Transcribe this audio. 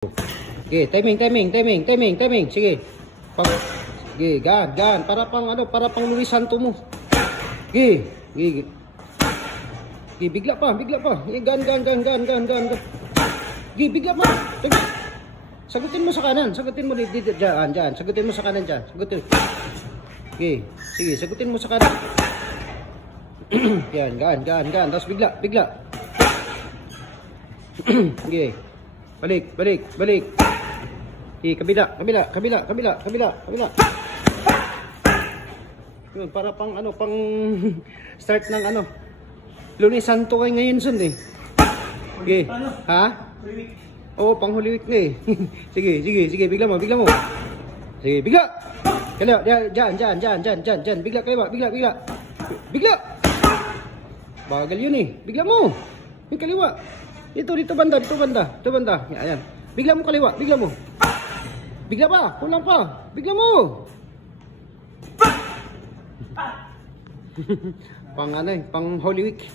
Sige, timing. Sige. Sige, gan. Para pang Luis Santo mo. Sige. Sige, bigla pa. Gan. Sige, bigla pa. Sagutin mo sa kanan. Sagutin mo dito diyan. Sagutin mo sa kanan diyan. Sige, sagutin mo sa kanan. Yan, gan. Tapos bigla. Sige. Balik. Sige, kabila. Yun, para pang start ng Lunes Santo kay ngayon sun eh. Sige. Ha? Oo, pang Holy Week na eh. Sige, bigla mo. Sige, bigla. Kaliwa, dyan. Bigla, kaliwa, bigla. Bagal yun eh. Bigla mo. Yung kaliwa. Dito banda. Ayan. Bigla mo kaliwa, bigla mo. Bigla pa, kulang pa. Bigla mo. Pang pang Holy Week.